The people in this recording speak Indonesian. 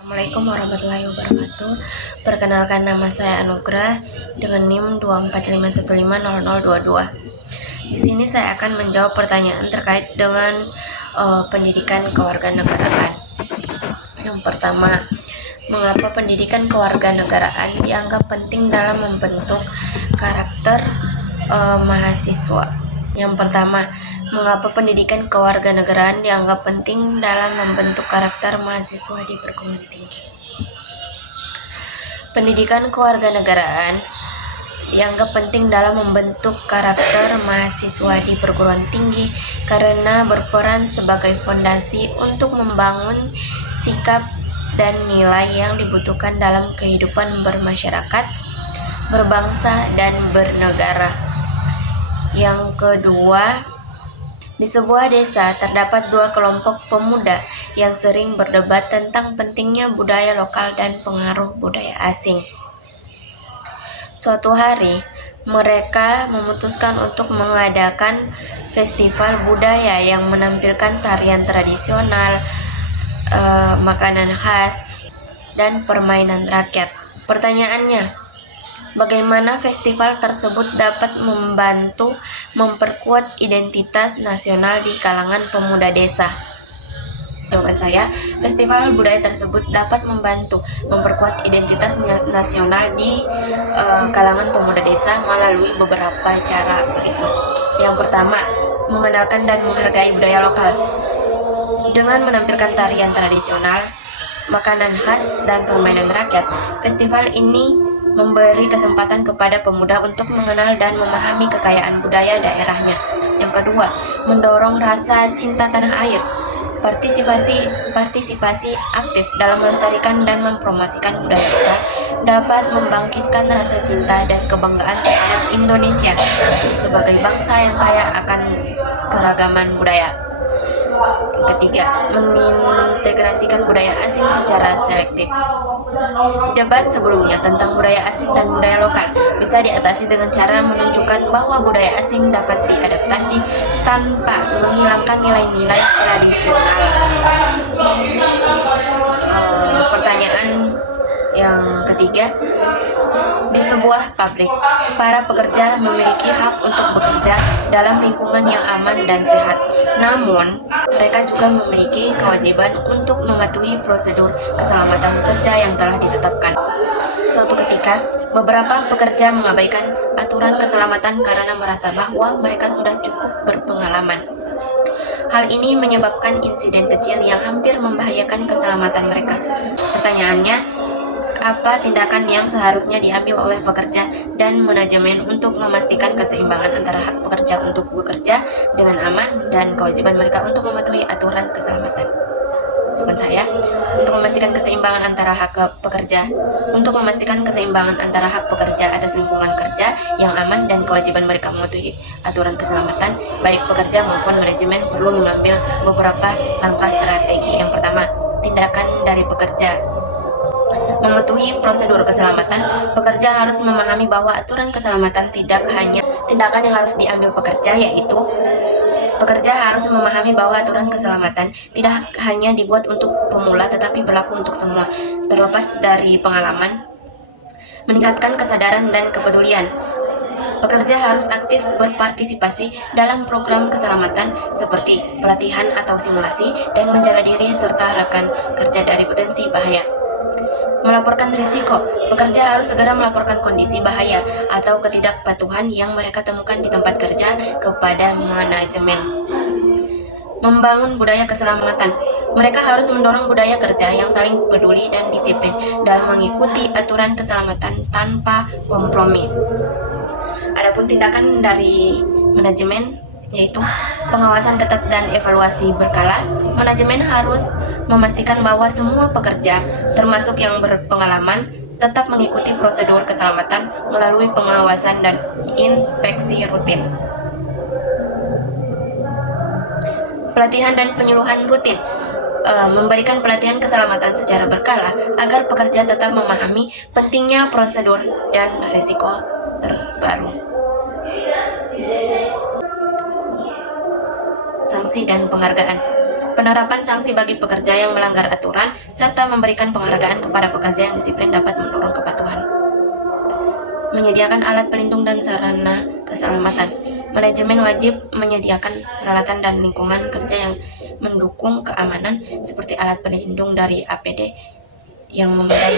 Assalamualaikum warahmatullahi wabarakatuh. Perkenalkan, nama saya Anugrah dengan NIM 245150022. Di sini saya akan menjawab pertanyaan terkait dengan pendidikan kewarganegaraan. Yang pertama, mengapa pendidikan kewarganegaraan dianggap penting dalam membentuk karakter mahasiswa? Yang pertama, mengapa pendidikan kewarganegaraan dianggap penting dalam membentuk karakter mahasiswa di perguruan tinggi? Pendidikan kewarganegaraan dianggap penting dalam membentuk karakter mahasiswa di perguruan tinggi karena berperan sebagai fondasi untuk membangun sikap dan nilai yang dibutuhkan dalam kehidupan bermasyarakat, berbangsa, dan bernegara. Yang kedua, di sebuah desa terdapat dua kelompok pemuda yang sering berdebat tentang pentingnya budaya lokal dan pengaruh budaya asing. Suatu hari, mereka memutuskan untuk mengadakan festival budaya yang menampilkan tarian tradisional, makanan khas, dan permainan rakyat. Pertanyaannya, bagaimana festival tersebut dapat membantu memperkuat identitas nasional di kalangan pemuda desa? Jawaban saya, festival budaya tersebut dapat membantu memperkuat identitas nasional di kalangan pemuda desa melalui beberapa cara berikut. Yang pertama, mengenalkan dan menghargai budaya lokal. Dengan menampilkan tarian tradisional, makanan khas, dan permainan rakyat, festival ini memberi kesempatan kepada pemuda untuk mengenal dan memahami kekayaan budaya daerahnya. Yang kedua, mendorong rasa cinta tanah air. Partisipasi aktif dalam melestarikan dan mempromosikan budaya lokal dapat membangkitkan rasa cinta dan kebanggaan terhadap Indonesia sebagai bangsa yang kaya akan keragaman budaya. Yang ketiga, mengintegrasikan budaya asing secara selektif. Debat sebelumnya tentang budaya asing dan budaya lokal bisa diatasi dengan cara menunjukkan bahwa budaya asing dapat diadaptasi tanpa menghilangkan nilai-nilai tradisional. Pertanyaan yang ketiga, di sebuah pabrik, para pekerja memiliki hak untuk bekerja dalam lingkungan yang aman dan sehat. Namun, mereka juga memiliki kewajiban untuk mematuhi prosedur keselamatan kerja yang telah ditetapkan. Suatu ketika, beberapa pekerja mengabaikan aturan keselamatan karena merasa bahwa mereka sudah cukup berpengalaman. Hal ini menyebabkan insiden kecil yang hampir membahayakan keselamatan mereka. Pertanyaannya, apa tindakan yang seharusnya diambil oleh pekerja dan manajemen untuk memastikan keseimbangan antara hak pekerja untuk bekerja dengan aman dan kewajiban mereka untuk mematuhi aturan keselamatan? Jawaban saya, untuk memastikan keseimbangan antara hak pekerja atas lingkungan kerja yang aman dan kewajiban mereka mematuhi aturan keselamatan, baik pekerja maupun manajemen perlu mengambil beberapa langkah strategi. Yang pertama, tindakan dari pekerja. Mematuhi prosedur keselamatan, pekerja harus memahami bahwa aturan keselamatan tidak hanya tindakan yang harus diambil pekerja, yaitu pekerja harus memahami bahwa aturan keselamatan tidak hanya dibuat untuk pemula tetapi berlaku untuk semua, terlepas dari pengalaman. Meningkatkan kesadaran dan kepedulian. Pekerja harus aktif berpartisipasi dalam program keselamatan seperti pelatihan atau simulasi dan menjaga diri serta rekan kerja dari potensi bahaya. Melaporkan risiko. Pekerja harus segera melaporkan kondisi bahaya atau ketidakpatuhan yang mereka temukan di tempat kerja kepada manajemen. Membangun budaya keselamatan. Mereka harus mendorong budaya kerja yang saling peduli dan disiplin dalam mengikuti aturan keselamatan tanpa kompromi. Adapun tindakan dari manajemen, yaitu pengawasan ketat dan evaluasi berkala. Manajemen harus memastikan bahwa semua pekerja, termasuk yang berpengalaman, tetap mengikuti prosedur keselamatan melalui pengawasan dan inspeksi rutin. Pelatihan dan penyuluhan rutin. Memberikan pelatihan keselamatan secara berkala agar pekerja tetap memahami pentingnya prosedur dan risiko terbaru. Sanksi dan penghargaan. Penerapan sanksi bagi pekerja yang melanggar aturan, serta memberikan penghargaan kepada pekerja yang disiplin dapat mendorong kepatuhan. Menyediakan alat pelindung dan sarana keselamatan. Manajemen wajib menyediakan peralatan dan lingkungan kerja yang mendukung keamanan, seperti alat pelindung dari APD yang memadai.